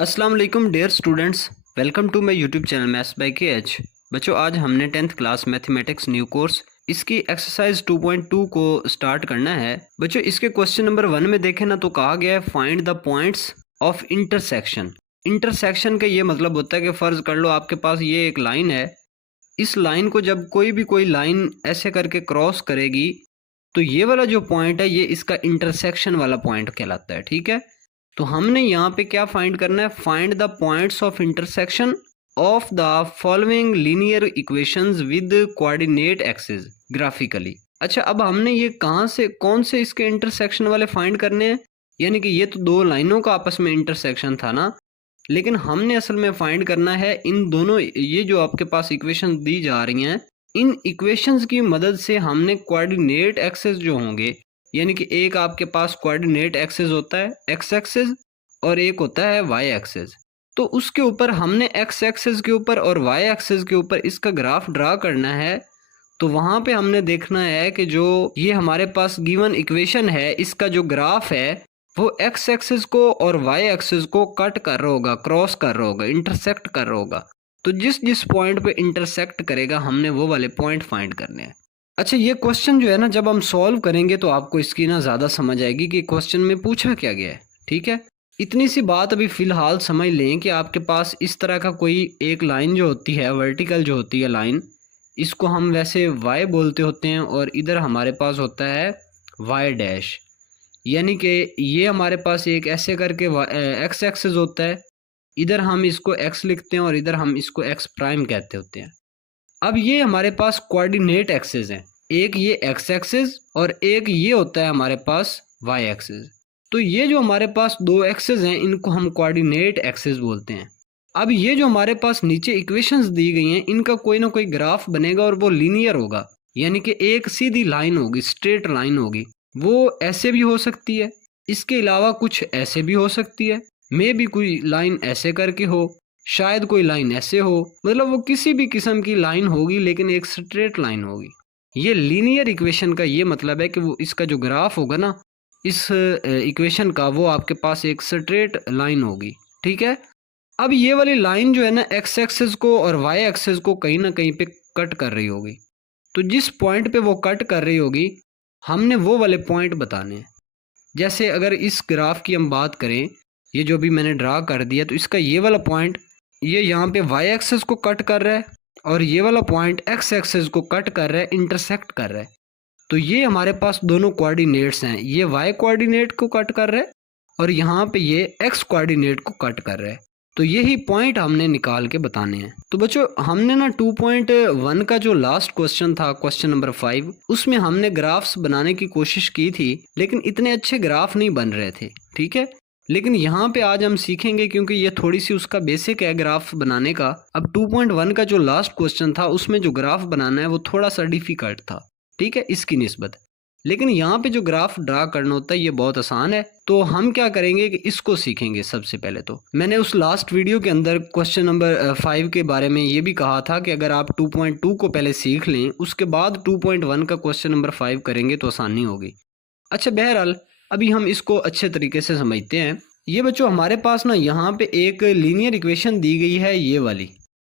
अस्सलाम वालेकुम dear students, welcome to my YouTube channel maths by KH. बच्चों, आज हमने 10th class mathematics new course इसकी एक्सरसाइज 2.2 को स्टार्ट करना है। बच्चों, इसके क्वेश्चन नंबर 1 में देखें ना तो कहा गया है find the points of intersection. Intersection का ये मतलब होता है कि फ़र्ज़ कर लो आपके पास ये एक लाइन है। इस लाइन को जब कोई लाइन ऐसे करके क्रॉस करेगी तो ये वाला जो पॉइंट है ये इसका इंटरसेक्शन वाला पॉइंट कहलाता है। ठीक है, तो हमने यहाँ पे क्या फाइंड करना है, find the points of intersection of the following linear equations with coordinate axis graphically. अच्छा, अब हमने ये कहाँ से कौन से इसके इंटरसेक्शन वाले फाइंड करने हैं, यानी कि ये तो दो लाइनों का आपस में इंटरसेक्शन था ना, लेकिन हमने असल में फाइंड करना है इन दोनों, ये जो आपके पास इक्वेशन दी जा रही हैं, इन इक्वेशंस की मदद से हमने कोऑर्डिनेट एक्सिस जो होंगे, यानी कि एक आपके पास कोऑर्डिनेट एक्सिस होता है एक्स एक्सिस और एक होता है वाई एक्सिस, तो उसके ऊपर हमने एक्स एक्सिस के ऊपर और वाई एक्सिस के ऊपर इसका ग्राफ ड्रा करना है। तो वहाँ पे हमने देखना है कि जो ये हमारे पास गिवन इक्वेशन है इसका जो ग्राफ है वो एक्स एक्सिस को और वाई एक्सिस को कट कर रहा होगा, क्रॉस कर रहा होगा, इंटरसेक्ट कर रहा होगा। तो जिस जिस पॉइंट पे इंटरसेक्ट करेगा हमने वो वाले पॉइंट फाइंड करने हैं। अच्छा, ये क्वेश्चन जो है ना जब हम सॉल्व करेंगे तो आपको इसकी ना ज़्यादा समझ आएगी कि क्वेश्चन में पूछा क्या गया है। ठीक है, इतनी सी बात अभी फ़िलहाल समझ लें कि आपके पास इस तरह का कोई एक लाइन जो होती है, वर्टिकल जो होती है लाइन, इसको हम वैसे वाई बोलते होते हैं और इधर हमारे पास होता है वाई डैश, यानी कि ये हमारे पास एक ऐसे करके एक्स एक्सिस होता है, इधर हम इसको एक्स लिखते हैं और इधर हम इसको एक्स प्राइम कहते होते हैं। अब ये हमारे पास कोऑर्डिनेट एक्सिस हैं, एक ये एक्स एक्सिस और एक ये होता है हमारे पास वाई एक्सिस। तो ये जो हमारे पास दो एक्सिस हैं इनको हम कोऑर्डिनेट एक्सिस बोलते हैं। अब ये जो हमारे पास नीचे इक्वेशंस दी गई हैं इनका कोई ना कोई ग्राफ बनेगा और वो लीनियर होगा, यानी कि एक सीधी लाइन होगी, स्ट्रेट लाइन होगी। वो ऐसे भी हो सकती है, इसके अलावा कुछ ऐसे भी हो सकती है, मे भी कोई लाइन ऐसे करके हो, शायद कोई लाइन ऐसे हो, मतलब वो किसी भी किस्म की लाइन होगी लेकिन एक स्ट्रेट लाइन होगी। ये लीनियर इक्वेशन का ये मतलब है कि वो इसका जो ग्राफ होगा ना इस इक्वेशन का, वो आपके पास एक स्ट्रेट लाइन होगी। ठीक है, अब ये वाली लाइन जो है ना एक्स एक्सिस को और वाई एक्सिस को कहीं ना कहीं पे कट कर रही होगी। तो जिस पॉइंट पे वो कट कर रही होगी हमने वो वाले पॉइंट बताने हैं। जैसे अगर इस ग्राफ की हम बात करें, ये जो भी मैंने ड्रा कर दिया, तो इसका ये वाला पॉइंट ये यहाँ पे वाई एक्सिस को कट कर रहा है और ये वाला पॉइंट एक्स एक्सिस को कट कर रहा है, इंटरसेक्ट कर रहा है। तो ये हमारे पास दोनों कोऑर्डिनेट्स हैं, ये वाई कोऑर्डिनेट को कट कर रहा है और यहाँ पे ये एक्स कोऑर्डिनेट को कट कर रहा है। तो यही पॉइंट हमने निकाल के बताने हैं। तो बच्चों, हमने ना 2.1 का जो लास्ट क्वेश्चन था, क्वेश्चन नंबर 5, उसमें हमने ग्राफ्स बनाने की कोशिश की थी लेकिन इतने अच्छे ग्राफ नहीं बन रहे थे। ठीक है, लेकिन यहाँ पे आज हम सीखेंगे क्योंकि ये थोड़ी सी उसका बेसिक है ग्राफ बनाने का। अब 2.1 का जो लास्ट क्वेश्चन था उसमें जो ग्राफ बनाना है वो थोड़ा सा डिफिकल्ट था, ठीक है, इसकी निस्बत। लेकिन यहाँ पे जो ग्राफ ड्रा करना होता है ये बहुत आसान है। तो हम क्या करेंगे कि इसको सीखेंगे। सबसे पहले तो मैंने उस लास्ट वीडियो के अंदर क्वेश्चन नंबर 5 के बारे में ये भी कहा था कि अगर आप 2.2 को पहले सीख लें उसके बाद 2.1 का क्वेश्चन नंबर 5 करेंगे तो आसानी होगी। अच्छा, बहरहाल अभी हम इसको अच्छे तरीके से समझते हैं। ये बच्चों, हमारे पास ना यहाँ पे एक लीनियर इक्वेशन दी गई है, ये वाली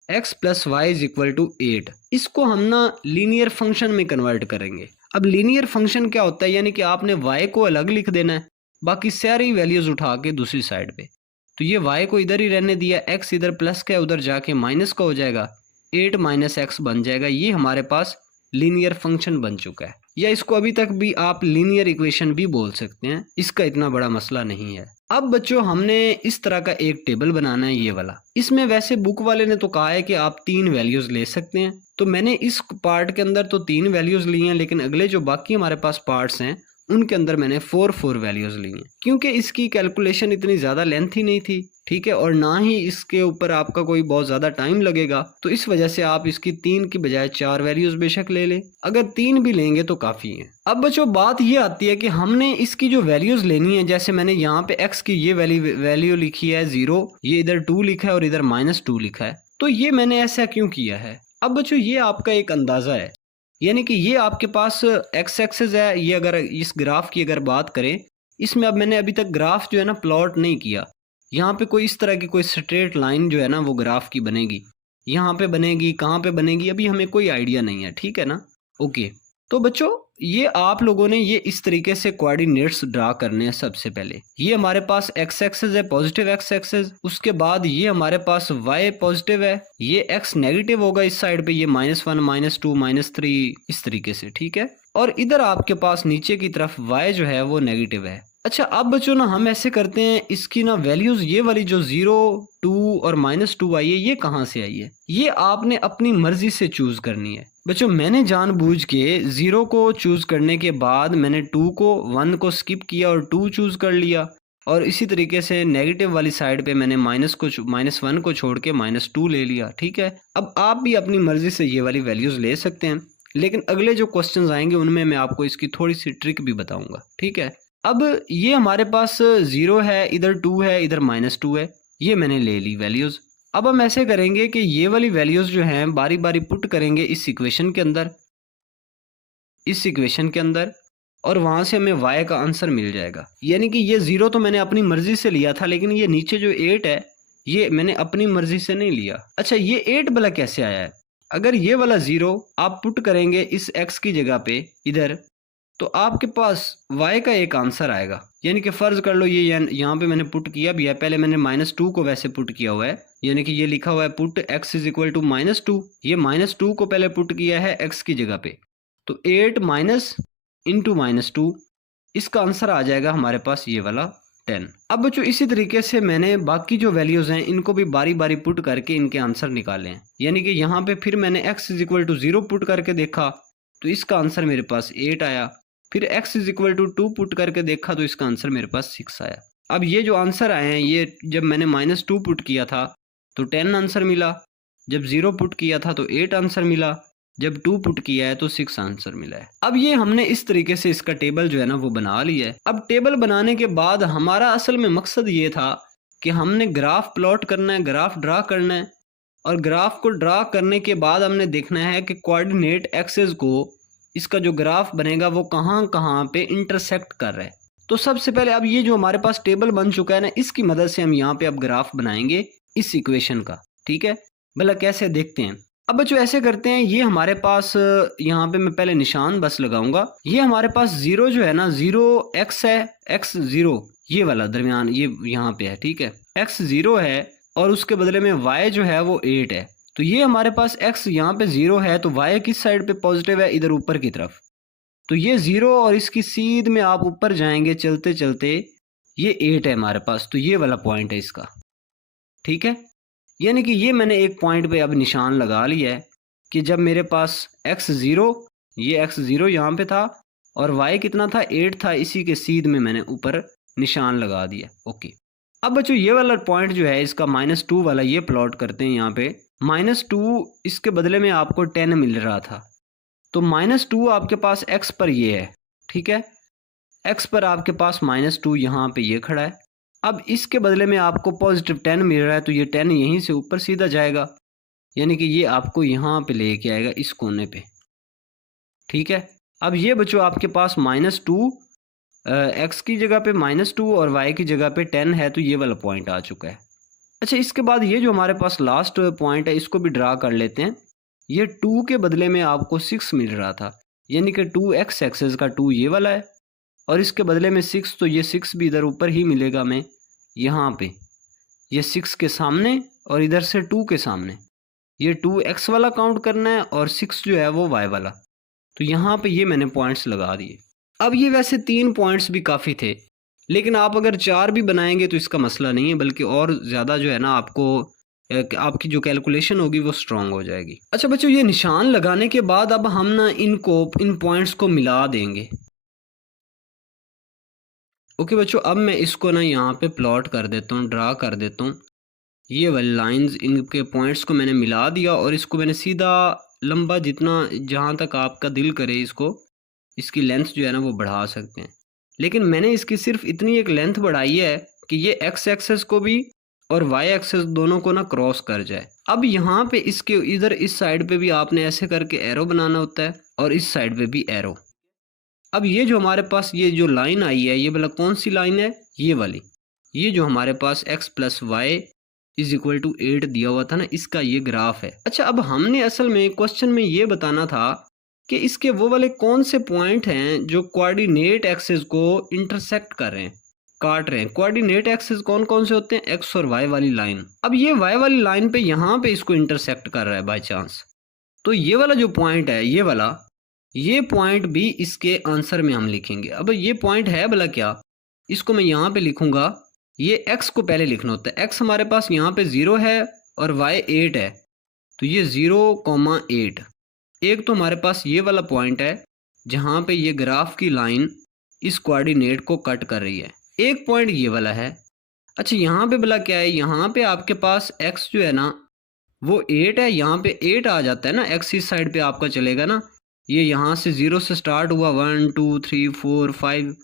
x + y = 8। इसको हम ना लीनियर फंक्शन में कन्वर्ट करेंगे। अब लीनियर फंक्शन क्या होता है, यानी कि आपने y को अलग लिख देना है, बाकी सारी वैल्यूज उठा के दूसरी साइड पे। तो ये y को इधर ही रहने दिया, x इधर प्लस का है, उधर जाके माइनस का हो जाएगा, 8 - x बन जाएगा। ये हमारे पास लीनियर फंक्शन बन चुका है, या इसको अभी तक भी आप लीनियर इक्वेशन भी बोल सकते हैं, इसका इतना बड़ा मसला नहीं है। अब बच्चों, हमने इस तरह का एक टेबल बनाना है, ये वाला। इसमें वैसे बुक वाले ने तो कहा है कि आप 3 वैल्यूज ले सकते हैं, तो मैंने इस पार्ट के अंदर तो 3 वैल्यूज ली हैं, लेकिन अगले जो बाकी हमारे पास पार्ट्स हैं उनके अंदर मैंने 4 वैल्यूज ली हैं, क्योंकि इसकी कैलकुलेशन इतनी ज़्यादा लेंथी नहीं थी। ठीक है, और ना ही इसके ऊपर आपका कोई बहुत ज़्यादा टाइम लगेगा, तो इस वजह से आप इसकी 3 की बजाय 4 वैल्यूज बेशक ले लें, अगर 3 भी लेंगे तो काफ़ी है। अब बच्चों, बात ये आती है कि हमने इसकी जो वैल्यूज लेनी है, जैसे मैंने यहाँ पे x की ये वैल्यू लिखी है 0, ये इधर 2 लिखा है और इधर -2 लिखा है, तो ये मैंने ऐसा क्यों किया है। अब बच्चों, ये आपका एक अंदाज़ा है, यानी कि ये आपके पास एक्स एक्सिस है। ये अगर इस ग्राफ की अगर बात करें, इसमें अब मैंने अभी तक ग्राफ जो है ना प्लॉट नहीं किया, यहाँ पे कोई इस तरह की कोई स्ट्रेट लाइन जो है ना वो ग्राफ की बनेगी, यहाँ पे बनेगी, कहाँ पे बनेगी अभी हमें कोई आइडिया नहीं है, ठीक है ना। ओके, तो बच्चों ये आप लोगों ने ये इस तरीके से कोऑर्डिनेट्स ड्रा करने हैं। सबसे पहले ये हमारे पास एक्स एक्सेस है, पॉजिटिव एक्स एक्सेस, उसके बाद ये हमारे पास वाई पॉजिटिव है, ये एक्स नेगेटिव होगा इस साइड पे, ये -1 -2 -3 इस तरीके से, ठीक है। और इधर आपके पास नीचे की तरफ वाई जो है वो नेगेटिव है। अच्छा अब बच्चों ना हम ऐसे करते हैं, इसकी ना वैल्यूज ये वाली जो 0, 2 और -2 आई है, ये कहाँ से आई है, ये आपने अपनी मर्जी से चूज करनी है। बच्चों मैंने जानबूझ के 0 को चूज करने के बाद मैंने 2 को 1 को स्किप किया और 2 चूज कर लिया, और इसी तरीके से नेगेटिव वाली साइड पे मैंने -1 को छोड़ के -2 ले लिया, ठीक है। अब आप भी अपनी मर्जी से ये वाली वैल्यूज ले सकते हैं, लेकिन अगले जो क्वेश्चंस आएंगे उनमें मैं आपको इसकी थोड़ी सी ट्रिक भी बताऊंगा, ठीक है। अब ये हमारे पास 0 है, इधर 2 है, इधर -2 है, ये मैंने ले ली वैल्यूज। अब हम ऐसे करेंगे कि ये वाली वैल्यूज जो हैं बारी बारी पुट करेंगे इस इक्वेशन के अंदर, और वहां से हमें y का आंसर मिल जाएगा। यानी कि ये 0 तो मैंने अपनी मर्जी से लिया था, लेकिन ये नीचे जो 8 है ये मैंने अपनी मर्जी से नहीं लिया। अच्छा ये 8 भला कैसे आया है, अगर ये वाला 0 आप पुट करेंगे इस x की जगह पे इधर, तो आपके पास y का एक आंसर आएगा। यानी कि फर्ज कर लो ये यहाँ पे मैंने पुट किया भी है, पहले मैंने -2 को वैसे पुट किया हुआ है, यानी कि ये लिखा हुआ है put x is equal to -2, ये -2 को पहले पुट किया है x की जगह पे, तो 8 माइनस इंटू -2, इसका आंसर आ जाएगा हमारे पास ये वाला 10। अब बच्चों इसी तरीके से मैंने बाकी जो वैल्यूज हैं इनको भी बारी बारी पुट करके इनके आंसर निकाले हैं। यानी कि यहाँ पे फिर मैंने x is equal to 0 put करके देखा तो इसका आंसर मेरे पास 8 आया, फिर x is equal to 2 put करके देखा तो इसका आंसर मेरे पास 6 आया। अब ये जो आंसर आए हैं ये जब मैंने -2 पुट किया था तो 10 आंसर मिला, जब 0 पुट किया था तो 8 आंसर मिला, जब 2 पुट किया है तो 6 आंसर मिला है। अब ये हमने इस तरीके से इसका टेबल जो है ना वो बना लिया है। अब टेबल बनाने के बाद हमारा असल में मकसद ये था कि हमने ग्राफ प्लॉट करना है, ग्राफ ड्रा करना है, और ग्राफ को ड्रा करने के बाद हमने देखना है कि कोऑर्डिनेट एक्सेस को इसका जो ग्राफ बनेगा वो कहाँ कहाँ पे इंटरसेक्ट कर रहा है। तो सबसे पहले अब ये जो हमारे पास टेबल बन चुका है ना, इसकी मदद से हम यहाँ पे अब ग्राफ बनाएंगे इस इक्वेशन का, ठीक है। भला कैसे देखते हैं। अब बच्चों ऐसे करते हैं, ये हमारे पास यहाँ पे मैं पहले निशान बस लगाऊंगा, ये हमारे पास 0 जो है ना 0x है, x 0 ये वाला दरमियान ये यहाँ पे है, ठीक है, x 0 है और उसके बदले में y जो है वो 8 है। तो ये हमारे पास x यहाँ पे 0 है तो y किस साइड पे पॉजिटिव है, इधर ऊपर की तरफ, तो ये 0 और इसकी सीध में आप ऊपर जाएंगे चलते चलते, ये 8 है हमारे पास, तो ये वाला पॉइंट है इसका, ठीक है। यानी कि ये मैंने एक पॉइंट पे अब निशान लगा लिया है कि जब मेरे पास x 0, ये x 0 यहाँ पे था और y कितना था 8 था, इसी के सीध में मैंने ऊपर निशान लगा दिया। ओके, अब बच्चों ये वाला पॉइंट जो है इसका -2 वाला ये प्लॉट करते हैं। यहाँ पे -2 इसके बदले में आपको 10 मिल रहा था, तो -2 आपके पास x पर ये है, ठीक है, x पर आपके पास -2 यहाँ पे ये खड़ा है। अब इसके बदले में आपको पॉजिटिव 10 मिल रहा है, तो ये 10 यहीं से ऊपर सीधा जाएगा, यानी कि ये आपको यहाँ पे लेके आएगा इस कोने पे, ठीक है। अब ये बच्चों आपके पास -2 x की जगह पे -2 और y की जगह पे 10 है, तो ये वाला पॉइंट आ चुका है। अच्छा इसके बाद ये जो हमारे पास लास्ट पॉइंट है इसको भी ड्रा कर लेते हैं। ये 2 के बदले में आपको 6 मिल रहा था, यानी कि 2x एक्सेस का 2 ये वाला है और इसके बदले में 6, तो ये 6 भी इधर ऊपर ही मिलेगा हमें यहाँ पे, ये 6 के सामने और इधर से 2 के सामने, ये 2x वाला काउंट करना है और 6 जो है वो y वाला, तो यहाँ पे ये मैंने पॉइंट्स लगा दिए। अब ये वैसे 3 पॉइंट्स भी काफ़ी थे, लेकिन आप अगर 4 भी बनाएंगे तो इसका मसला नहीं है, बल्कि और ज़्यादा जो है ना आपको आपकी जो कैलकुलेशन होगी वो स्ट्रांग हो जाएगी। अच्छा बच्चों ये निशान लगाने के बाद अब हम ना इन पॉइंट्स को मिला देंगे। ओके बच्चों, अब मैं इसको ना यहाँ पे प्लॉट कर देता हूँ, ड्रा कर देता हूँ। ये वाली लाइंस, इनके पॉइंट्स को मैंने मिला दिया और इसको मैंने सीधा लंबा जितना जहाँ तक आपका दिल करे इसको, इसकी लेंथ जो है ना वो बढ़ा सकते हैं, लेकिन मैंने इसकी सिर्फ इतनी एक लेंथ बढ़ाई है कि ये x एक्सेस को भी और y एक्सेस दोनों को ना क्रॉस कर जाए। अब यहाँ पे इसके इधर इस साइड पे भी आपने ऐसे करके एरो बनाना होता है और इस साइड पे भी एरो। अब ये जो हमारे पास ये जो लाइन आई है, ये वाला कौन सी लाइन है, ये वाली, ये जो हमारे पास x plus y is equal to 8 दिया हुआ था ना, इसका ये ग्राफ है। अच्छा, अब हमने असल में क्वेश्चन में ये बताना था कि इसके वो वाले कौन से पॉइंट हैं जो कोऑर्डिनेट एक्सिस को इंटरसेक्ट कर रहे हैं, काट रहे हैं। कोऑर्डिनेट एक्सिस कौन कौन से होते हैं? एक्स और वाई वाली लाइन। अब ये वाई वाली लाइन पे यहाँ पे इसको इंटरसेक्ट कर रहा है बाय चांस, तो ये वाला जो पॉइंट है, ये वाला, ये पॉइंट भी इसके आंसर में हम लिखेंगे। अब ये पॉइंट है भला क्या, इसको मैं यहाँ पे लिखूंगा। ये x को पहले लिखना होता है। x हमारे पास यहाँ पे 0 है और y 8 है, तो ये 0,8। एक तो हमारे पास ये वाला पॉइंट है जहाँ पे ये ग्राफ की लाइन इस कोऑर्डिनेट को कट कर रही है। एक पॉइंट ये वाला है। अच्छा, यहाँ पे भला क्या है, यहाँ पे आपके पास x जो है ना वो 8 है, यहाँ पे 8 आ जाता है ना, x इस साइड पे आपका चलेगा ना। ये यहाँ से 0 से स्टार्ट हुआ, 1 2 3 4 5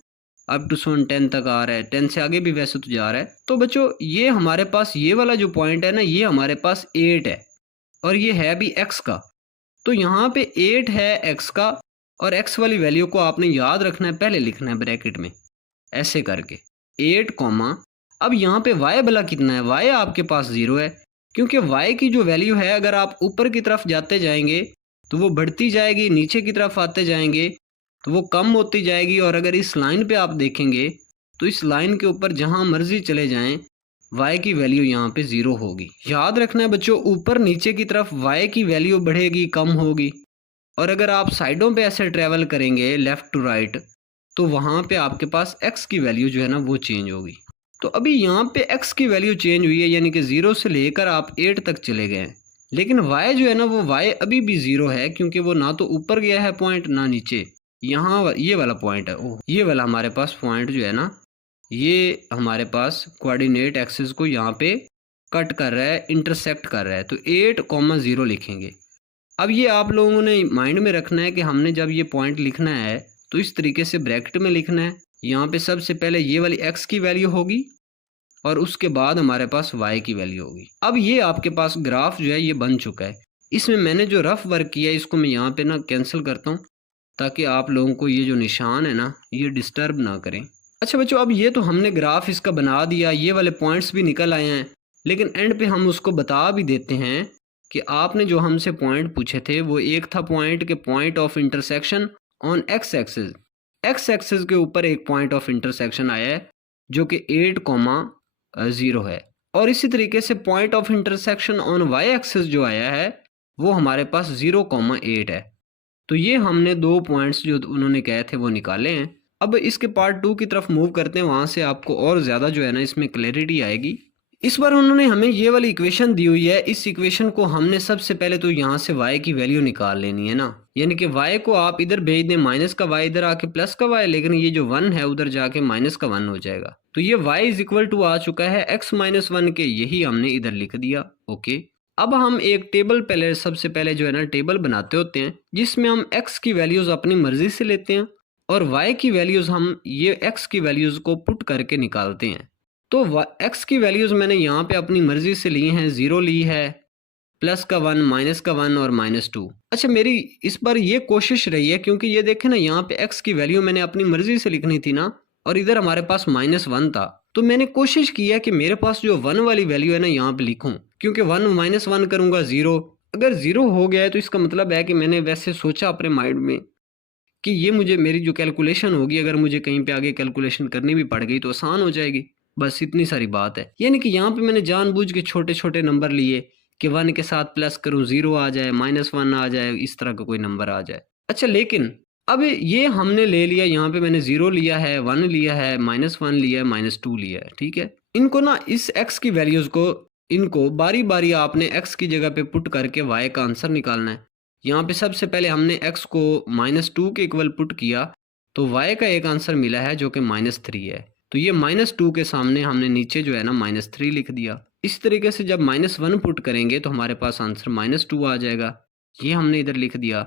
अप टू 10 तक आ रहा है, 10 से आगे भी वैसे तो जा रहा है। तो बच्चों ये हमारे पास ये वाला जो पॉइंट है ना, ये हमारे पास 8 है और ये है भी x का। तो यहाँ पे 8 है x का और x वाली वैल्यू को आपने याद रखना है, पहले लिखना है ब्रैकेट में ऐसे करके 8 कॉमा। अब यहाँ पे y भला कितना है? y आपके पास 0 है, क्योंकि y की जो वैल्यू है अगर आप ऊपर की तरफ जाते जाएंगे तो वो बढ़ती जाएगी, नीचे की तरफ आते जाएंगे तो वो कम होती जाएगी। और अगर इस लाइन पे आप देखेंगे तो इस लाइन के ऊपर जहाँ मर्जी चले जाएं y की वैल्यू यहाँ पे 0 होगी। याद रखना है बच्चों, ऊपर नीचे की तरफ y की वैल्यू बढ़ेगी, कम होगी। और अगर आप साइडों पे ऐसे ट्रेवल करेंगे लेफ्ट टू राइट तो वहाँ पे आपके पास x की वैल्यू जो है ना वो चेंज होगी। तो अभी यहाँ पे x की वैल्यू चेंज हुई है, यानी कि 0 से लेकर आप 8 तक चले गए हैं। लेकिन y जो है ना वो y अभी भी 0 है, क्योंकि वो ना तो ऊपर गया है पॉइंट ना नीचे। यहाँ ये वाला पॉइंट है, ओह ये वाला हमारे पास पॉइंट जो है ना, ये हमारे पास कोऑर्डिनेट एक्सिस को यहाँ पे कट कर रहा है, इंटरसेक्ट कर रहा है। तो 8,0 लिखेंगे। अब ये आप लोगों ने माइंड में रखना है कि हमने जब ये पॉइंट लिखना है तो इस तरीके से ब्रैकेट में लिखना है। यहाँ पे सबसे पहले ये वाली x की वैल्यू होगी और उसके बाद हमारे पास y की वैल्यू होगी। अब ये आपके पास ग्राफ जो है ये बन चुका है। इसमें मैंने जो रफ वर्क किया है इसको मैं यहाँ पे ना कैंसिल करता हूँ, ताकि आप लोगों को ये जो निशान है ना ये डिस्टर्ब ना करें। अच्छा बच्चों, अब ये तो हमने ग्राफ इसका बना दिया, ये वाले पॉइंट्स भी निकल आए हैं, लेकिन एंड पे हम उसको बता भी देते हैं कि आपने जो हमसे पॉइंट पूछे थे वो एक था पॉइंट के point of intersection on x axis. X axis के ऊपर एक पॉइंट ऑफ इंटरसेक्शन आया है जो कि 8,0 है। और इसी तरीके से point of intersection on y axis जो आया है वो हमारे पास 0,8 है। तो ये हमने दो पॉइंट्स जो उन्होंने कहे थे वो निकाले हैं। अब इसके पार्ट 2 की तरफ मूव करते हैं, वहाँ से आपको और ज़्यादा जो है ना इसमें क्लैरिटी आएगी। इस बार उन्होंने हमें ये वाली इक्वेशन दी हुई है। इस इक्वेशन को हमने सबसे पहले तो यहाँ से y की वैल्यू निकाल लेनी है ना, यानी कि y को आप इधर भेज दें माइनस का y, इधर आके प्लस का y, लेकिन ये जो 1 है उधर जाके माइनस का 1 हो जाएगा। तो ये y इज इक्वल टू आ चुका है x माइनस 1 के, यही हमने इधर लिख दिया। ओके, अब हम एक टेबल पहले सबसे पहले जो है ना टेबल बनाते होते हैं जिसमें हम x की वैल्यूज अपनी मर्जी से लेते हैं और y की वैल्यूज हम ये x की वैल्यूज को पुट करके निकालते हैं। तो x की वैल्यूज मैंने यहाँ पे अपनी मर्जी से ली हैं, 0 ली है, प्लस का 1, माइनस का 1 और -2। अच्छा, मेरी इस बार ये कोशिश रही है, क्योंकि ये देखें ना यहाँ पे x की वैल्यू मैंने अपनी मर्जी से लिखनी थी ना, और इधर हमारे पास -1 था, तो मैंने कोशिश किया कि मेरे पास जो 1 वाली वैल्यू है ना यहाँ पे लिखूं, क्योंकि 1 माइनस 1 करूँगा 0। अगर 0 हो गया है तो इसका मतलब है कि मैंने वैसे सोचा अपने माइंड में कि ये मुझे मेरी जो कैलकुलेशन होगी, अगर मुझे कहीं पे आगे कैलकुलेशन करनी भी पड़ गई तो आसान हो जाएगी। बस इतनी सारी बात है। यानी कि यहाँ पे मैंने जानबूझ के छोटे छोटे नंबर लिए कि 1 के साथ प्लस करूँ 0 आ जाए, -1 आ जाए, इस तरह का कोई नंबर आ जाए। अच्छा, लेकिन अब ये हमने ले लिया, यहाँ पे मैंने 0 लिया है, 1 लिया है, -1 लिया है, -2 लिया है, ठीक है। इनको ना इस x की वैल्यूज को इनको बारी बारी आपने x की जगह पे पुट करके y का आंसर निकालना है। यहाँ पे सबसे पहले हमने x को -2 के इक्वल पुट किया तो y का एक आंसर मिला है जो कि -3 है। तो ये -2 के सामने हमने नीचे जो है ना -3 लिख दिया। इस तरीके से जब -1 पुट करेंगे तो हमारे पास आंसर -2 आ जाएगा, ये हमने इधर लिख दिया।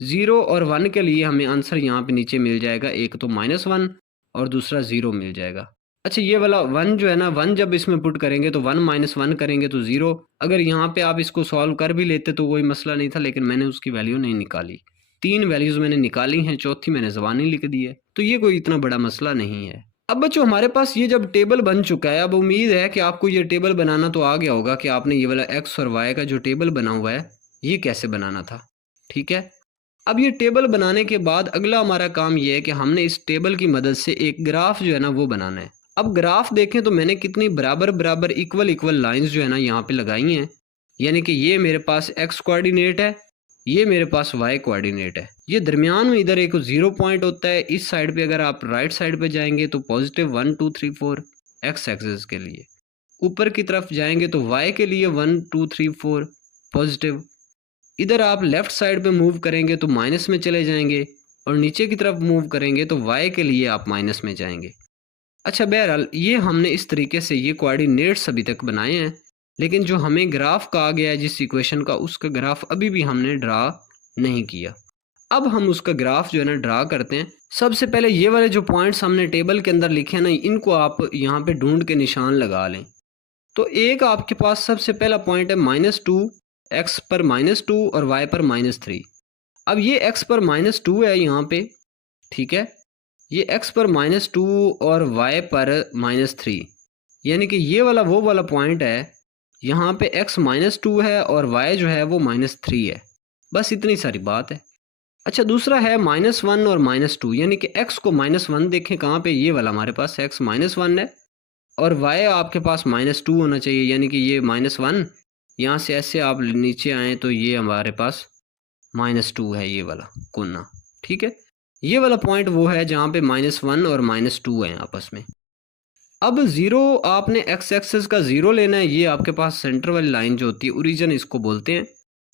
0 और 1 के लिए हमें आंसर यहाँ पे नीचे मिल जाएगा, एक तो -1 और दूसरा 0 मिल जाएगा। अच्छा, ये वाला 1 जो है ना, 1 जब इसमें पुट करेंगे तो 1 - 1 करेंगे तो 0। अगर यहाँ पे आप इसको सॉल्व कर भी लेते तो कोई मसला नहीं था, लेकिन मैंने उसकी वैल्यू नहीं निकाली। 3 वैल्यूज़ मैंने निकाली हैं, चौथी मैंने ज़बानी लिख दी है, तो ये कोई इतना बड़ा मसला नहीं है। अब बच्चों हमारे पास ये जब टेबल बन चुका है, अब उम्मीद है कि आपको ये टेबल बनाना तो आ गया होगा कि आपने ये वाला एक्स और वाई का जो टेबल बना हुआ है ये कैसे बनाना था। ठीक है, अब ये टेबल बनाने के बाद अगला हमारा काम ये है कि हमने इस टेबल की मदद से एक ग्राफ जो है ना वो बनाना है। अब ग्राफ देखें तो मैंने कितनी बराबर बराबर इक्वल इक्वल लाइंस जो है ना यहाँ पे लगाई हैं, यानी कि ये मेरे पास एक्स कोऑर्डिनेट है, ये मेरे पास वाई कोऑर्डिनेट है। ये दरमियान में इधर एक 0 पॉइंट होता है। इस साइड पे अगर आप राइट साइड पे जाएंगे तो पॉजिटिव 1 2 3 4 एक्स एक्सिस के लिए, ऊपर की तरफ जाएंगे तो वाई के लिए 1 2 3 4 पॉजिटिव। इधर आप लेफ्ट साइड पे मूव करेंगे तो माइनस में चले जाएंगे, और नीचे की तरफ मूव करेंगे तो वाई के लिए आप माइनस में जाएंगे। अच्छा, बहरहाल ये हमने इस तरीके से ये कोऑर्डिनेट्स अभी तक बनाए हैं, लेकिन जो हमें ग्राफ कहा गया है जिस इक्वेशन का, उसका ग्राफ अभी भी हमने ड्रा नहीं किया। अब हम उसका ग्राफ जो है ना ड्रा करते हैं। सबसे पहले ये वाले जो पॉइंट्स हमने टेबल के अंदर लिखे हैं ना, इनको आप यहाँ पे ढूंढ के निशान लगा लें। तो एक आपके पास सबसे पहला पॉइंट है -2, एक्स पर -2 और वाई पर -3। अब ये एक्स पर -2 है यहाँ पे, ठीक है, ये एक्स पर -2 और वाई पर -3, यानी कि ये वाला वो वाला पॉइंट है, यहाँ पे एक्स -2 है और वाई जो है वो -3 है। बस इतनी सारी बात है। अच्छा, दूसरा है -1 और -2, यानी कि एक्स को -1 देखें कहाँ पे, ये वाला हमारे पास एक्स -1 है और वाई आपके पास -2 होना चाहिए, यानी कि ये -1, यहाँ से ऐसे आप नीचे आएँ तो ये हमारे पास -2 है, ये वाला कोना। ठीक है, ये वाला पॉइंट वो है जहाँ पे -1 और -2 हैं आपस में। अब 0 आपने एक्स एक्सिस का 0 लेना है। ये आपके पास सेंटर वाली लाइन जो होती है, ओरिजिन इसको बोलते हैं,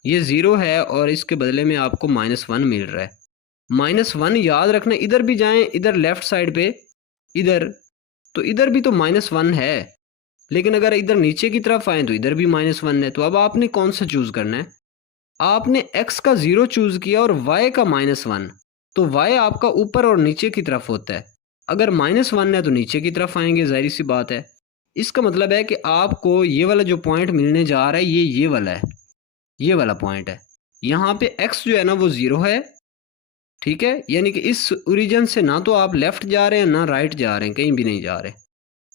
ये 0 है और इसके बदले में आपको -1 मिल रहा है। -1 याद रखना, इधर भी जाएं, इधर लेफ्ट साइड पे, इधर तो इधर भी तो -1 है, लेकिन अगर इधर नीचे की तरफ आए तो इधर भी -1 है। तो अब आपने कौन सा चूज़ करना है? आपने x का 0 चूज़ किया और y का -1, तो y आपका ऊपर और नीचे की तरफ होता है। अगर -1 है तो नीचे की तरफ आएंगे, जाहिर सी बात है। इसका मतलब है कि आपको ये वाला जो पॉइंट मिलने जा रहा है ये वाला है, ये वाला पॉइंट है। यहाँ पे x जो है ना वो 0 है, ठीक है, यानी कि इस ओरिजिन से ना तो आप लेफ्ट जा रहे हैं ना राइट जा रहे हैं, कहीं भी नहीं जा रहे,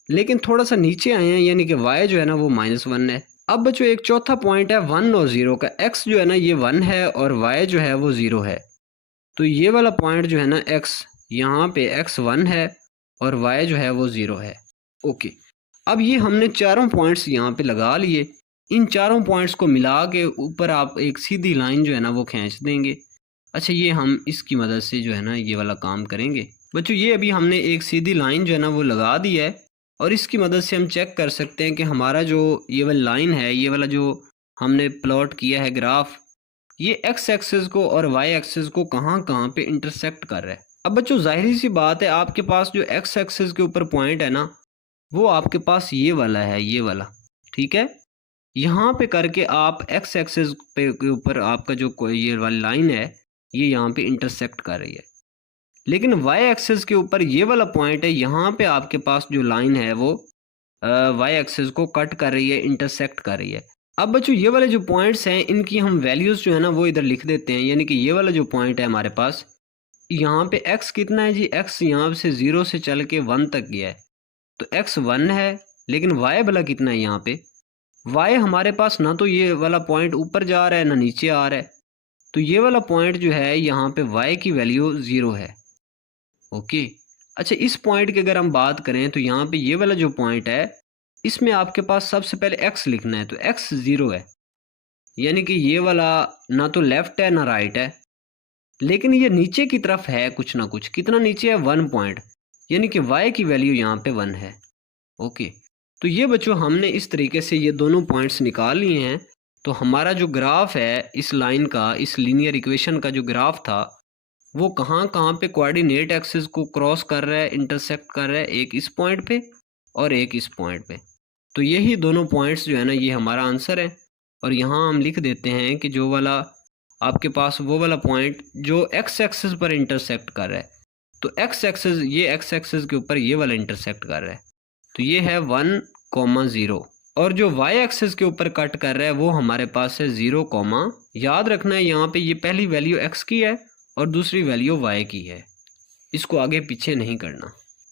लेकिन थोड़ा सा नीचे आए हैं, यानी कि y जो है ना वो -1 है। अब बच्चों एक चौथा पॉइंट है 1 और 0 का। x जो है ना ये 1 है और y जो है वो 0 है। तो ये वाला पॉइंट जो है ना x, यहाँ पे x 1 है और y जो है वो 0 है। ओके, अब ये हमने चारों पॉइंट्स यहाँ पे लगा लिए। इन चारों पॉइंट्स को मिला के ऊपर आप एक सीधी लाइन जो है ना वो खींच देंगे। अच्छा, ये हम इसकी मदद से जो है ना ये वाला काम करेंगे। बच्चों ये अभी हमने एक सीधी लाइन जो है ना वो लगा दी है, और इसकी मदद से हम चेक कर सकते हैं कि हमारा जो ये वाला लाइन है, ये वाला जो हमने प्लॉट किया है ग्राफ, ये एक्स एक्सिस को और वाई एक्सिस को कहाँ कहाँ पे इंटरसेक्ट कर रहा है। अब बच्चों जाहिर सी बात है, आपके पास जो एक्स एक्सिस के ऊपर पॉइंट है ना, वो आपके पास ये वाला है, ये वाला, ठीक है। यहाँ पे करके आप एक्स एक्सिस पे के ऊपर आपका जो ये वाली लाइन है, ये यहाँ पे इंटरसेक्ट कर रही है। लेकिन वाई एक्सिस के ऊपर ये वाला पॉइंट है, यहाँ पे आपके पास जो लाइन है वो वाई एक्सिस को कट कर रही है, इंटरसेक्ट कर रही है। अब बच्चों ये वाले जो पॉइंट्स हैं, इनकी हम वैल्यूज़ जो है ना वो इधर लिख देते हैं, यानी कि ये वाला जो पॉइंट है हमारे पास, यहाँ पे x कितना है जी, x यहाँ से 0 से चल के 1 तक गया है, तो x 1 है, लेकिन y भला कितना है यहाँ पे, y हमारे पास ना तो ये वाला पॉइंट ऊपर जा रहा है ना नीचे आ रहा है, तो ये वाला पॉइंट जो है यहाँ पे y की वैल्यू 0 है। ओके, अच्छा, इस पॉइंट की अगर हम बात करें तो यहाँ पे ये वाला जो पॉइंट है, इसमें आपके पास सबसे पहले x लिखना है, तो x 0 है, यानी कि ये वाला ना तो लेफ्ट है ना राइट है, लेकिन ये नीचे की तरफ है कुछ ना कुछ। कितना नीचे है? 1 पॉइंट, यानी कि y की वैल्यू यहाँ पे 1 है। ओके, तो ये बच्चों हमने इस तरीके से ये दोनों पॉइंट्स निकाल लिए हैं। तो हमारा जो ग्राफ है इस लाइन का, इस लीनियर इक्वेशन का जो ग्राफ था, वो कहाँ कहाँ पे कोऑर्डिनेट एक्सिस को क्रॉस कर रहा है, इंटरसेक्ट कर रहा है, एक इस पॉइंट पे और एक इस पॉइंट पे। तो यही दोनों पॉइंट्स जो है ना ये हमारा आंसर है। और यहाँ हम लिख देते हैं कि जो वाला आपके पास वो वाला पॉइंट जो एक्स एक्सिस पर इंटरसेक्ट कर रहा है, तो एक्स एक्सिस, ये एक्स एक्सिस के ऊपर ये वाला इंटरसेक्ट कर रहा है, तो ये है 1,0, और जो वाई एक्सिस के ऊपर कट कर रहा है वो हमारे पास है 0, याद रखना है यहाँ पे ये पहली वैल्यू एक्स की है और दूसरी वैल्यू वाई की है, इसको आगे पीछे नहीं करना।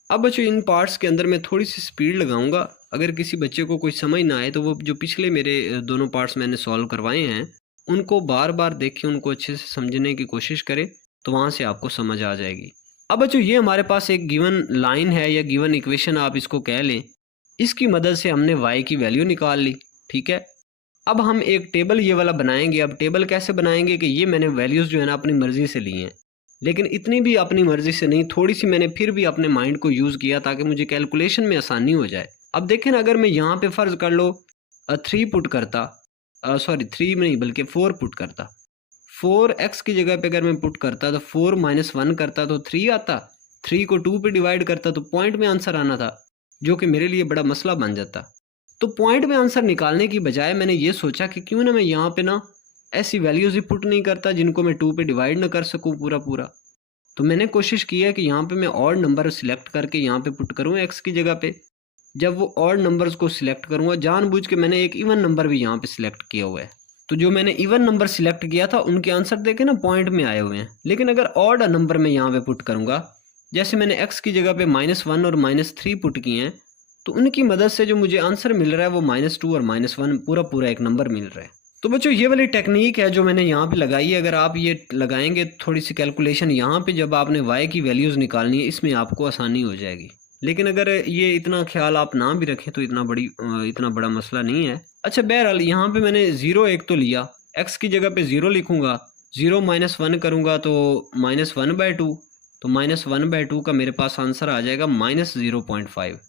अब बच्चों इन पार्ट्स के अंदर मैं थोड़ी सी स्पीड लगाऊंगा। अगर किसी बच्चे को कोई समझ ना आए तो वो जो पिछले मेरे दोनों पार्ट्स मैंने सॉल्व करवाए हैं उनको बार बार देखें, उनको अच्छे से समझने की कोशिश करें, तो वहाँ से आपको समझ आ जाएगी। अब बच्चों ये हमारे पास एक गिवन लाइन है या गिवन इक्वेशन आप इसको कह लें। इसकी मदद से हमने y की वैल्यू निकाल ली, ठीक है। अब हम एक टेबल ये वाला बनाएंगे। अब टेबल कैसे बनाएंगे कि ये मैंने वैल्यूज़ जो है ना अपनी मर्ज़ी से ली हैं, लेकिन इतनी भी अपनी मर्ज़ी से नहीं, थोड़ी सी मैंने फिर भी अपने माइंड को यूज़ किया ताकि मुझे कैलकुलेशन में आसानी हो जाए। अब देखें ना, अगर मैं यहाँ पे फ़र्ज़ कर लो 3 पुट करता, सॉरी 3 नहीं बल्कि 4 पुट करता, 4x की जगह पे अगर मैं पुट करता तो 4 - 1 करता तो 3 आता, 3 को 2 पे डिवाइड करता तो पॉइंट में आंसर आना था, जो कि मेरे लिए बड़ा मसला बन जाता। तो पॉइंट में आंसर निकालने की बजाय मैंने ये सोचा कि क्यों ना मैं यहाँ पे ना ऐसी वैल्यूज़ ही पुट नहीं करता जिनको मैं 2 पे डिवाइड ना कर सकूँ पूरा पूरा। तो मैंने कोशिश की है कि यहाँ पे मैं ऑड नंबर सिलेक्ट करके यहाँ पे पुट करूँ x की जगह पे। जब वो ऑड नंबर्स को सिलेक्ट करूँगा, जानबूझ के मैंने एक इवन नंबर भी यहाँ पे सिलेक्ट किया हुआ है। तो जो मैंने इवन नंबर सिलेक्ट किया था उनके आंसर देखे ना पॉइंट में आए हुए हैं। लेकिन अगर ऑड नंबर मैं यहाँ पे पुट करूँगा, जैसे मैंने x की जगह पे -1 और -3 पुट किए हैं, तो उनकी मदद से जो मुझे आंसर मिल रहा है वो -2 और -1 पूरा पूरा एक नंबर मिल रहा है। तो बच्चों ये वाली टेक्निक है जो मैंने यहाँ पे लगाई है। अगर आप ये लगाएंगे थोड़ी सी कैलकुलेशन यहाँ पे जब आपने y की वैल्यूज़ निकालनी है, इसमें आपको आसानी हो जाएगी। लेकिन अगर ये इतना ख्याल आप ना भी रखें तो इतना बड़ा मसला नहीं है। अच्छा, बहरहाल यहाँ पे मैंने 0 एक तो लिया, x की जगह पे 0 लिखूँगा, 0 - 1 करूँगा तो -1/2, तो -1/2 का मेरे पास आंसर आ जाएगा -0.5।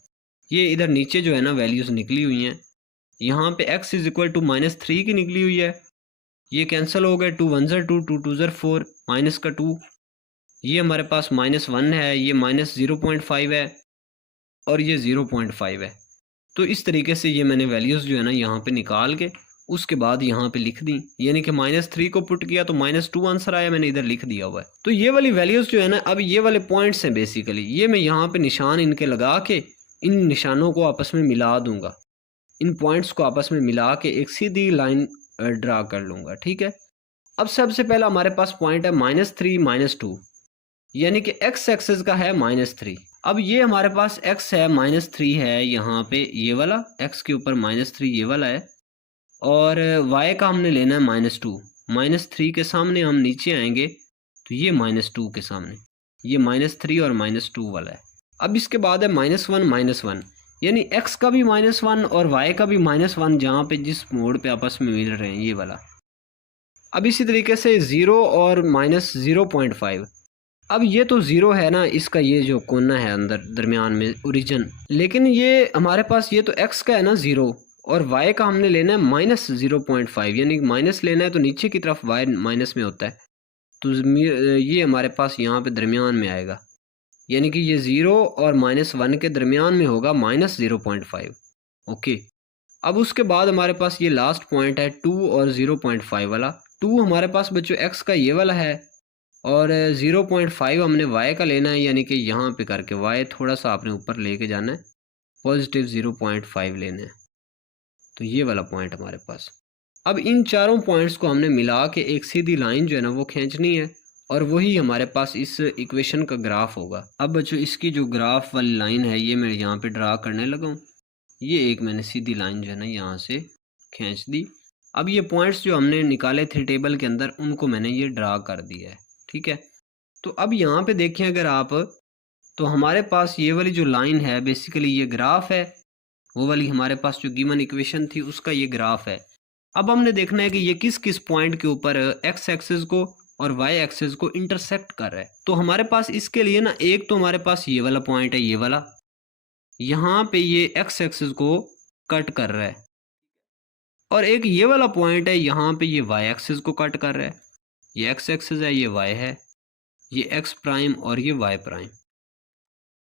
ये इधर नीचे जो है ना वैल्यूज़ निकली हुई हैं, यहाँ पे x = -3 की निकली हुई है, ये कैंसिल हो गए, 2 1 ज़ा 2, 2 2 ज़ा 4, माइनस का 2, ये हमारे पास -1 है, ये -0.5 है और ये 0.5 है। तो इस तरीके से ये मैंने वैल्यूज़ जो है ना यहाँ पे निकाल के उसके बाद यहाँ पे लिख दी, यानी कि -3 को पुट किया तो -2 आंसर आया, मैंने इधर लिख दिया हुआ है। तो ये वाली वैल्यूज़ जो है ना, अब ये वाले पॉइंट्स हैं बेसिकली, ये मैं यहाँ पे निशान इनके लगा के इन निशानों को आपस में मिला दूंगा, इन पॉइंट्स को आपस में मिला के एक सीधी लाइन ड्रा कर लूँगा, ठीक है। अब सबसे पहला हमारे पास पॉइंट है -3 - 2, यानी कि x एक्सिस का है -3। अब ये हमारे पास x है -3 है, यहाँ पे ये वाला x के ऊपर -3 ये वाला है, और y का हमने लेना है -2। -3 के सामने हम नीचे आएंगे तो ये -2 के सामने ये -3 और -2 वाला है। अब इसके बाद है -1 - 1, यानी x का भी -1 और y का भी -1, जहाँ पे जिस मोड पे आपस में मिल रहे हैं ये वाला। अब इसी तरीके से 0 और -0.5, अब ये तो 0 है ना, इसका ये जो कोना है अंदर दरमियान में ओरिजिन, लेकिन ये हमारे पास ये तो x का है ना 0, और y का हमने लेना है -0.5, यानी माइनस लेना है तो नीचे की तरफ y माइनस में होता है, तो ये हमारे पास यहाँ पे दरमियान में आएगा, यानी कि ये 0 और -1 के दरमियान में होगा -0.5। ओके, अब उसके बाद हमारे पास ये लास्ट पॉइंट है 2 और 0.5 वाला। 2 हमारे पास बच्चों x का ये वाला है, और 0.5 हमने y का लेना है, यानी कि यहाँ पे करके y थोड़ा सा आपने ऊपर लेके जाना है, पॉजिटिव 0.5 लेना है, तो ये वाला पॉइंट हमारे पास। अब इन चारों पॉइंट्स को हमने मिला के एक सीधी लाइन जो है ना वो खींचनी है, और वही हमारे पास इस इक्वेशन का ग्राफ होगा। अब बच्चों इसकी जो ग्राफ वाली लाइन है ये मैं यहाँ पे ड्रा करने लगा हूँ। ये एक मैंने सीधी लाइन जो है ना यहाँ से खींच दी। अब ये पॉइंट्स जो हमने निकाले थे टेबल के अंदर उनको मैंने ये ड्रा कर दिया है, ठीक है। तो अब यहाँ पे देखें अगर आप, तो हमारे पास ये वाली जो लाइन है बेसिकली ये ग्राफ है, वो वाली हमारे पास जो गिवन इक्वेशन थी उसका ये ग्राफ है। अब हमने देखना है कि ये किस किस पॉइंट के ऊपर x एक्सिस को और y एक्सिस को इंटरसेक्ट कर रहा है। तो हमारे पास इसके लिए ना, एक तो हमारे पास ये वाला पॉइंट है, ये वाला यहाँ पे ये x एक्सिस को कट कर रहा है, और एक ये वाला पॉइंट है यहाँ पे ये y एक्सिस को कट कर रहा है। ये x एक्सिस है, ये y है, ये x प्राइम और ये y प्राइम।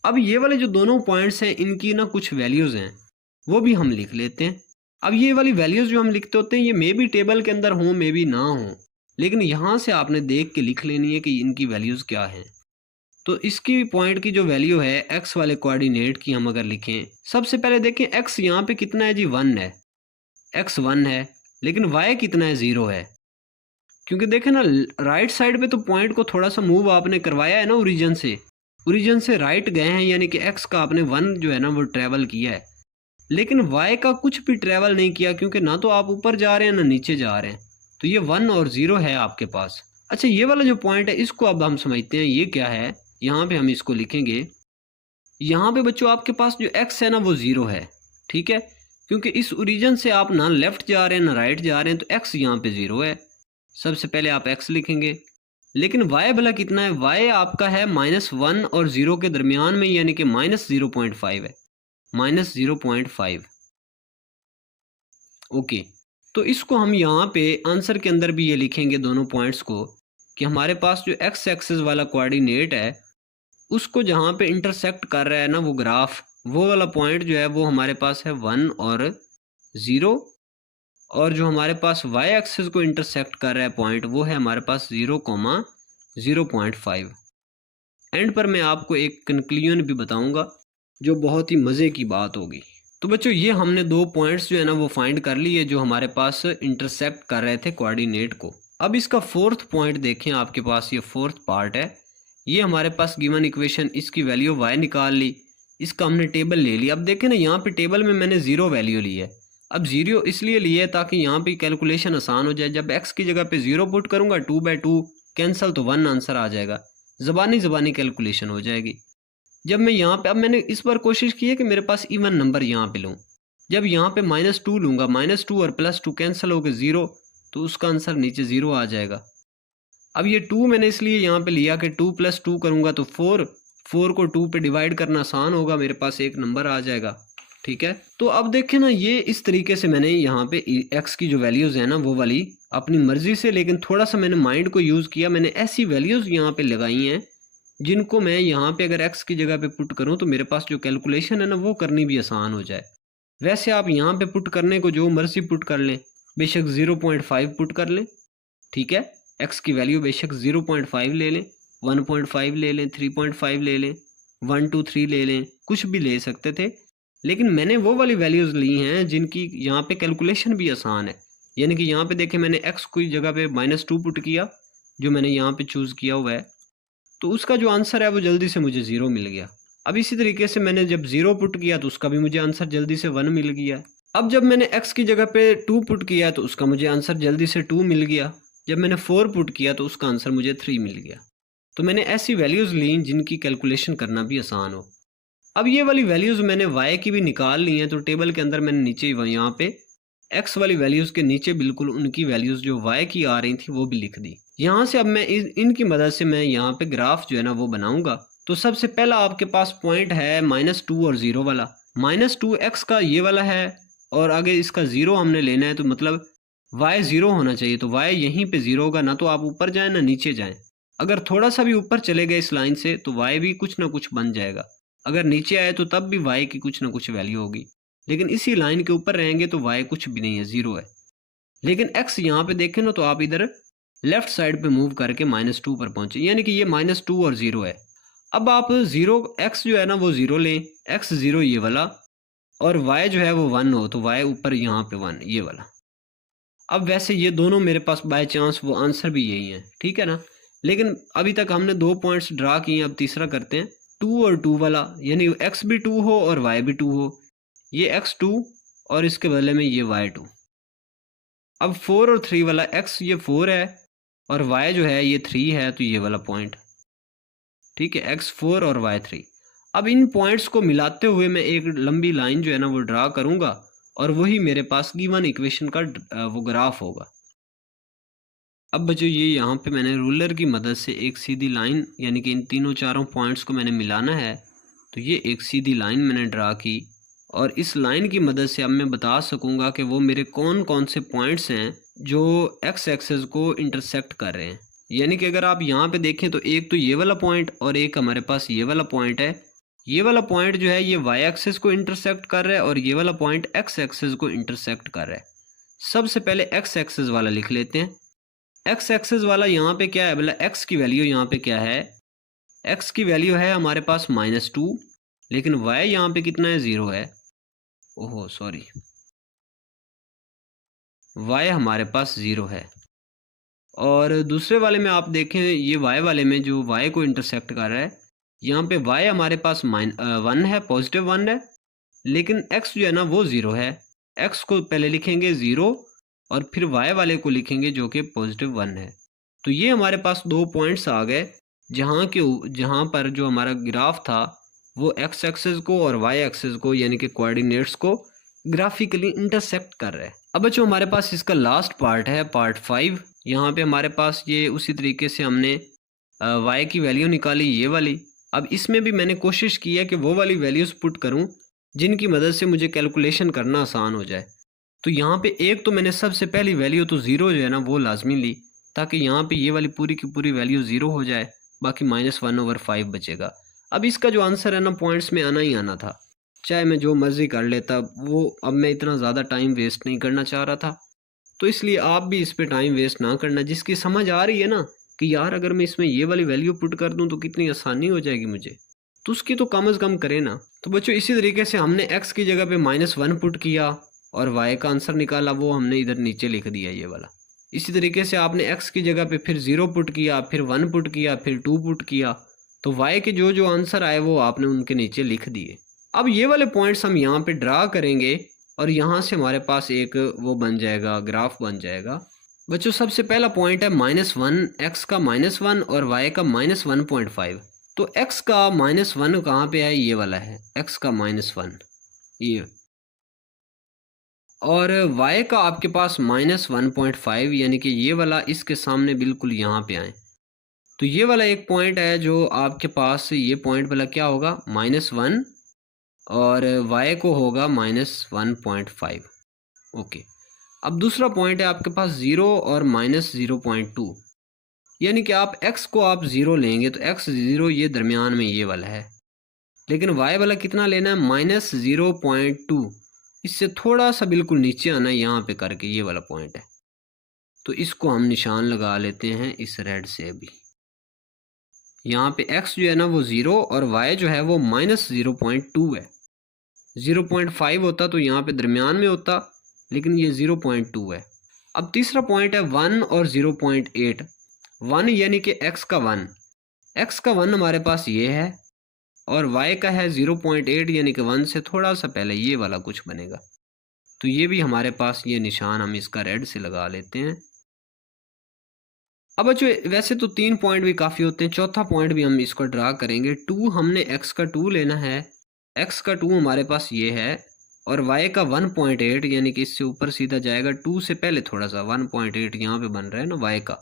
अब ये वाले जो दोनों पॉइंट्स हैं इनकी ना कुछ वैल्यूज़ हैं, वो भी हम लिख लेते हैं। अब ये वाली वैल्यूज़ जो हम लिखते होते हैं ये मे भी टेबल के अंदर हों मे भी ना हों, लेकिन यहाँ से आपने देख के लिख लेनी है कि इनकी वैल्यूज़ क्या हैं। तो इसकी पॉइंट की जो वैल्यू है x वाले कोऑर्डिनेट की हम अगर लिखें, सबसे पहले देखें x यहाँ पे कितना है जी, 1 है, x 1 है, लेकिन y कितना है, 0 है। क्योंकि देखें ना राइट साइड पे तो पॉइंट को थोड़ा सा मूव आपने करवाया है ना ओरिजिन से, ओरिजिन से राइट गए हैं, यानी कि x का आपने 1 जो है ना वो ट्रैवल किया है, लेकिन y का कुछ भी ट्रैवल नहीं किया, क्योंकि ना तो आप ऊपर जा रहे हैं ना नीचे जा रहे हैं। तो ये 1 और 0 है आपके पास। अच्छा, ये वाला जो पॉइंट है इसको अब हम समझते हैं ये क्या है। यहाँ पे हम इसको लिखेंगे। यहाँ पे बच्चों आपके पास जो x है ना वो 0 है, ठीक है, क्योंकि इस ओरिजिन से आप ना लेफ्ट जा रहे हैं ना राइट जा रहे हैं, तो x यहाँ पे 0 है। सबसे पहले आप x लिखेंगे। लेकिन y भला कितना है? y आपका है -1 और 0 के दरमियान में, यानी कि -0.5 है, -0.5। ओके, तो इसको हम यहाँ पे आंसर के अंदर भी ये लिखेंगे दोनों पॉइंट्स को, कि हमारे पास जो x एक्सिस वाला कोऑर्डिनेट है उसको जहाँ पे इंटरसेक्ट कर रहा है ना वो ग्राफ, वो वाला पॉइंट जो है वो हमारे पास है 1 और 0, और जो हमारे पास y एक्सिस को इंटरसेक्ट कर रहा है पॉइंट वो है हमारे पास 0,0.5। एंड पर मैं आपको एक कंक्लूजन भी बताऊंगा जो बहुत ही मज़े की बात होगी। तो बच्चों ये हमने दो पॉइंट्स जो है ना वो फाइंड कर लिए जो हमारे पास इंटरसेक्ट कर रहे थे कोऑर्डिनेट को। अब इसका फोर्थ पॉइंट देखें, आपके पास ये फोर्थ पार्ट है। ये हमारे पास गिवन इक्वेशन, इसकी वैल्यू y निकाल ली, इसका हमने टेबल ले लिया। अब देखें ना यहाँ पे टेबल में मैंने 0 वैल्यू ली है। अब 0 इसलिए ली है ताकि यहाँ पे कैलकुलेशन आसान हो जाए। जब x की जगह पे 0 पुट करूँगा 2/2 कैंसिल, तो 1 आंसर आ जाएगा, ज़बानी कैलकुलेशन हो जाएगी। जब मैं यहाँ पे, अब मैंने इस बार कोशिश की है कि मेरे पास इवन नंबर यहाँ पे लूँ। जब यहाँ पे -2 लूँगा, -2 और +2 कैंसिल हो गए 0, तो उसका आंसर नीचे 0 आ जाएगा। अब ये 2 मैंने इसलिए यहाँ पे लिया कि 2 + 2 करूँगा तो 4 को 2 पे डिवाइड करना आसान होगा, मेरे पास एक नंबर आ जाएगा, ठीक है। तो अब देखें ना, ये इस तरीके से मैंने यहाँ पे x की जो वैल्यूज़ है ना वो वाली अपनी मर्जी से, लेकिन थोड़ा सा मैंने माइंड को यूज़ किया, मैंने ऐसी वैल्यूज़ यहाँ पे लगाई हैं जिनको मैं यहाँ पे अगर x की जगह पे पुट करूँ तो मेरे पास जो कैलकुलेशन है ना वो करनी भी आसान हो जाए। वैसे आप यहाँ पे पुट करने को जो मर्जी पुट कर लें, बेशक 0.5 पुट कर लें, ठीक है। x की वैल्यू बेशक 0.5 ले लें, 1.5 ले लें, 3.5 ले लें, 1 2 3 ले लें, कुछ भी ले सकते थे। लेकिन मैंने वो वाली वैल्यूज़ ली हैं जिनकी यहाँ पे कैलकुलेशन भी आसान है। यानी कि यहाँ पे देखें, मैंने x की जगह पे -2 पुट किया, जो मैंने यहाँ पे चूज़ किया हुआ है, तो उसका जो आंसर है वो जल्दी से मुझे 0 मिल गया। अब इसी तरीके से मैंने जब 0 पुट किया तो उसका भी मुझे आंसर जल्दी से 1 मिल गया। अब जब मैंने x की जगह पे 2 पुट किया तो उसका मुझे आंसर जल्दी से 2 मिल गया। जब मैंने 4 पुट किया तो उसका आंसर मुझे 3 मिल गया। तो मैंने ऐसी वैल्यूज़ ली जिनकी कैलकुलेशन करना भी आसान हो। अब ये वाली वैल्यूज़ मैंने y की भी निकाल ली हैं, तो टेबल के अंदर मैंने नीचे यहाँ पे x वाली वैल्यूज़ के नीचे बिल्कुल उनकी वैल्यूज़ जो y की आ रही थी वो भी लिख दी। यहाँ से अब मैं इनकी मदद से मैं यहाँ पे ग्राफ जो है ना वो बनाऊंगा। तो सबसे पहला आपके पास पॉइंट है -2 और 0 वाला। -2 x का ये वाला है और आगे इसका 0 हमने लेना है, तो मतलब y 0 होना चाहिए। तो y यहीं पे 0 होगा, ना तो आप ऊपर जाएं ना नीचे जाएं। अगर थोड़ा सा भी ऊपर चले गए इस लाइन से तो y भी कुछ ना कुछ बन जाएगा। अगर नीचे आए तो तब भी y की कुछ ना कुछ वैल्यू होगी, लेकिन इसी लाइन के ऊपर रहेंगे तो y कुछ भी नहीं है, 0 है। लेकिन x यहाँ पे देखें ना तो आप इधर लेफ्ट साइड पे मूव करके -2 पर पहुंचे, यानी कि ये -2 और 0 है। अब आप 0 x जो है ना वो 0 लें, x 0 ये वाला, और y जो है वो 1 हो तो y ऊपर यहाँ पे 1 ये वाला। अब वैसे ये दोनों मेरे पास बाय चांस वो आंसर भी यही है, ठीक है ना। लेकिन अभी तक हमने 2 पॉइंट्स ड्रा किए, अब तीसरा करते हैं। 2 और 2 वाला, यानी x भी 2 हो और y भी 2 हो, ये x2 और इसके बदले में ये y2। अब 4 और 3 वाला, x ये 4 है और y जो है ये 3 है, तो ये वाला पॉइंट, ठीक है, x4 और y3। अब इन पॉइंट्स को मिलाते हुए मैं एक लंबी लाइन जो है ना वो ड्रा करूंगा और वही मेरे पास गिवन इक्वेशन का वो ग्राफ होगा। अब बच्चों ये यहाँ पे मैंने रूलर की मदद से एक सीधी लाइन, यानी कि इन तीनों चारों पॉइंट्स को मैंने मिलाना है, तो ये एक सीधी लाइन मैंने ड्रा की और इस लाइन की मदद से अब मैं बता सकूंगा कि वो मेरे कौन कौन से पॉइंट्स हैं जो एक्स एक्सेस को इंटरसेक्ट कर रहे हैं। यानी कि अगर आप यहाँ पे देखें तो एक तो ये वाला पॉइंट और एक हमारे पास ये वाला पॉइंट है। ये वाला पॉइंट जो है ये वाई एक्सेस को इंटरसेक्ट कर रहा है और ये वाला पॉइंट एक्स एक्सेस को इंटरसेक्ट कर रहा है। सबसे पहले एक्स एक्सेस वाला लिख लेते हैं। एक्स एक्सेस वाला यहाँ पे क्या है, बोला एक्स की वैल्यू यहाँ पे क्या है, एक्स की वैल्यू है हमारे पास -2, लेकिन वाई यहाँ पे कितना है, 0 है। ओहो सॉरी, y हमारे पास 0 है। और दूसरे वाले में आप देखें, ये y वाले में जो y को इंटरसेक्ट कर रहा है यहाँ पे y हमारे पास 1 है, पॉजिटिव 1 है, लेकिन x जो है ना वो 0 है। x को पहले लिखेंगे 0 और फिर y वाले को लिखेंगे जो कि पॉजिटिव 1 है। तो ये हमारे पास 2 पॉइंट्स आ गए जहाँ पर जो हमारा ग्राफ था वो x एक्सिस को और y एक्सिस को यानी कि कोऑर्डिनेट्स को ग्राफिकली इंटरसेक्ट कर रहा है। अब बच्चों हमारे पास इसका लास्ट पार्ट है, पार्ट 5। यहाँ पे हमारे पास ये उसी तरीके से हमने y की वैल्यू निकाली, ये वाली। अब इसमें भी मैंने कोशिश की है कि वो वाली वैल्यूज़ पुट करूं जिनकी मदद से मुझे कैलकुलेशन करना आसान हो जाए। तो यहाँ पे एक तो मैंने सबसे पहली वैल्यू तो 0 जो है ना वो लाजमी ली, ताकि यहाँ पे ये वाली पूरी की पूरी वैल्यू 0 हो जाए, बाकी -1/5 बचेगा। अब इसका जो आंसर है ना पॉइंट्स में आना ही आना था, चाहे मैं जो मर्ज़ी कर लेता। वो अब मैं इतना ज़्यादा टाइम वेस्ट नहीं करना चाह रहा था, तो इसलिए आप भी इस पे टाइम वेस्ट ना करना। जिसकी समझ आ रही है ना कि यार अगर मैं इसमें ये वाली वैल्यू पुट कर दूं तो कितनी आसानी हो जाएगी मुझे, तो उसकी तो कम से कम करें ना। तो बच्चों इसी तरीके से हमने x की जगह पे -1 पुट किया और y का आंसर निकाला, वो हमने इधर नीचे लिख दिया ये वाला। इसी तरीके से आपने x की जगह पे फिर 0 पुट किया, फिर 1 पुट किया, फिर 2 पुट किया, तो y के जो जो आंसर आए वो आपने उनके नीचे लिख दिए। अब ये वाले पॉइंट्स हम यहाँ पे ड्रा करेंगे और यहाँ से हमारे पास एक वो बन जाएगा, ग्राफ बन जाएगा। बच्चों सबसे पहला पॉइंट है -1, x का -1 और y का -1.5। तो x का -1 कहाँ पे है, ये वाला है, x का -1 ये, और y का आपके पास -1.5 यानी कि ये वाला इसके सामने बिल्कुल यहाँ पे आए। तो ये वाला एक पॉइंट है जो आपके पास, ये पॉइंट वाला क्या होगा, -1 और y को होगा -1.5। ओके। अब दूसरा पॉइंट है आपके पास 0 और -0.2, यानी कि आप x को आप 0 लेंगे तो x 0 ये दरमियान में ये वाला है, लेकिन y वाला कितना लेना है, -0.2, इससे थोड़ा सा बिल्कुल नीचे आना है यहाँ पे करके, ये वाला पॉइंट है। तो इसको हम निशान लगा लेते हैं इस रेड से। अभी यहाँ पे x जो है ना वो 0 और y जो है वो -0.2 है। 0.5 होता तो यहाँ पे दरमियान में होता, लेकिन ये 0.2 है। अब तीसरा पॉइंट है 1 और 0.8। 1 यानी कि x का 1, x का 1 हमारे पास ये है, और y का है 0.8 यानी कि 1 से थोड़ा सा पहले ये वाला कुछ बनेगा। तो ये भी हमारे पास ये निशान हम इसका रेड से लगा लेते हैं। अब बच्चों वैसे तो 3 पॉइंट भी काफ़ी होते हैं, चौथा पॉइंट भी हम इसको ड्रा करेंगे। 2 हमने x का 2 लेना है, x का 2 हमारे पास ये है, और y का 1.8 यानी कि इससे ऊपर सीधा जाएगा, 2 से पहले थोड़ा सा 1.8 यहाँ पे बन रहा है ना y का।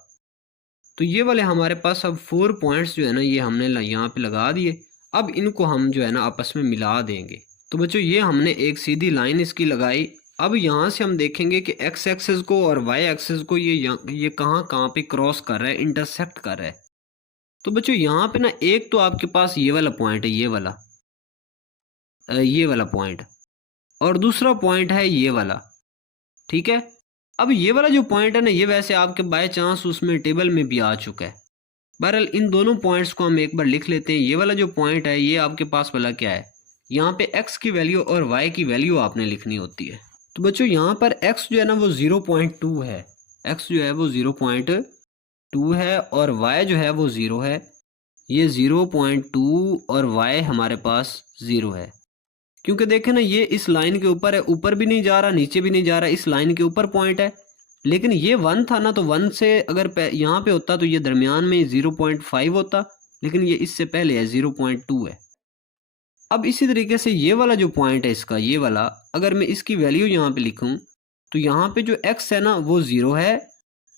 तो ये वाले हमारे पास अब 4 पॉइंट्स जो है ना ये हमने यहाँ पे लगा दिए। अब इनको हम जो है ना आपस में मिला देंगे। तो बच्चों ये हमने एक सीधी लाइन इसकी लगाई। अब यहाँ से हम देखेंगे कि x एक्सिस को और y एक्सिस को ये कहाँ पे क्रॉस कर रहा है, इंटरसेक्ट कर रहा है। तो बच्चों यहाँ पे ना एक तो आपके पास ये वाला पॉइंट है, ये वाला पॉइंट, और दूसरा पॉइंट है ये वाला, ठीक है। अब ये वाला जो पॉइंट है ना ये वैसे आपके बाय चांस उसमें टेबल में भी आ चुका है। बहरहाल इन दोनों पॉइंट्स को हम एक बार लिख लेते हैं। ये वाला जो पॉइंट है ये आपके पास वाला क्या है, यहाँ पे x की वैल्यू और y की वैल्यू आपने लिखनी होती है। तो बच्चों यहाँ पर x जो है ना वो 0.2 है, x जो है वो 0.2 है, और y जो है वो 0 है। ये 0.2 और y हमारे पास 0 है, क्योंकि देखें ना ये इस लाइन के ऊपर है, ऊपर भी नहीं जा रहा नीचे भी नहीं जा रहा, इस लाइन के ऊपर पॉइंट है। लेकिन ये 1 था ना, तो 1 से अगर यहाँ पे होता तो ये दरमियान में 0.5 होता, लेकिन ये इससे पहले है, 0.2 है। अब इसी तरीके से ये वाला जो पॉइंट है इसका, ये वाला, अगर मैं इसकी वैल्यू यहाँ पे लिखूँ तो यहाँ पे जो x है ना वो 0 है,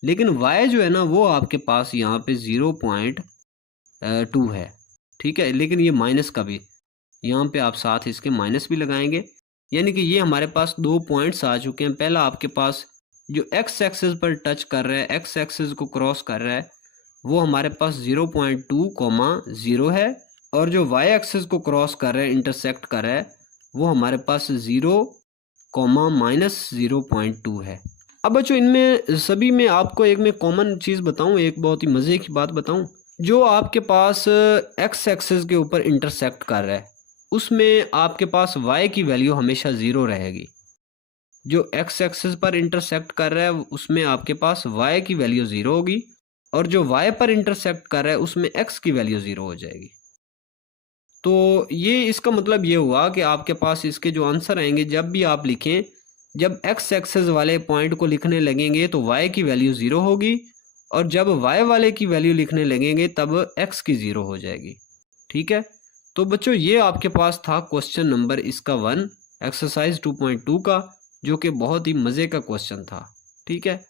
लेकिन y जो है ना वो आपके पास यहाँ पे 0.2 है, ठीक है। लेकिन ये माइनस का भी, यहाँ पे आप साथ इसके माइनस भी लगाएंगे, यानी कि ये हमारे पास 2 पॉइंट्स आ चुके हैं। पहला आपके पास जो x एक्सिस पर टच कर रहा है, x एक्सिस को क्रॉस कर रहा है, वो हमारे पास 0.2, 0 है, और जो y एक्सिस को क्रॉस कर रहा है, इंटरसेक्ट कर रहा है, वो हमारे पास 0, -0.2 है। अब बच्चों इनमें सभी में आपको एक मैं कॉमन चीज़ बताऊं, एक बहुत ही मज़े की बात बताऊं, जो आपके पास x एक्सिस के ऊपर इंटरसेक्ट कर रहा है उसमें आपके पास y की वैल्यू हमेशा 0 रहेगी। जो x एक्सिस पर इंटरसेक्ट कर रहा है उसमें आपके पास y की वैल्यू 0 होगी, और जो y पर इंटरसेक्ट कर रहा है उसमें x की वैल्यू 0 हो जाएगी। तो ये इसका मतलब ये हुआ कि आपके पास इसके जो आंसर आएंगे जब भी आप लिखें, जब एक्स एक्सेस वाले पॉइंट को लिखने लगेंगे तो वाई की वैल्यू ज़ीरो होगी, और जब वाई वाले की वैल्यू लिखने लगेंगे तब एक्स की ज़ीरो हो जाएगी। ठीक है, तो बच्चों ये आपके पास था क्वेश्चन नंबर इसका 1 एक्सरसाइज 2.2 का, जो कि बहुत ही मज़े का क्वेश्चन था। ठीक है।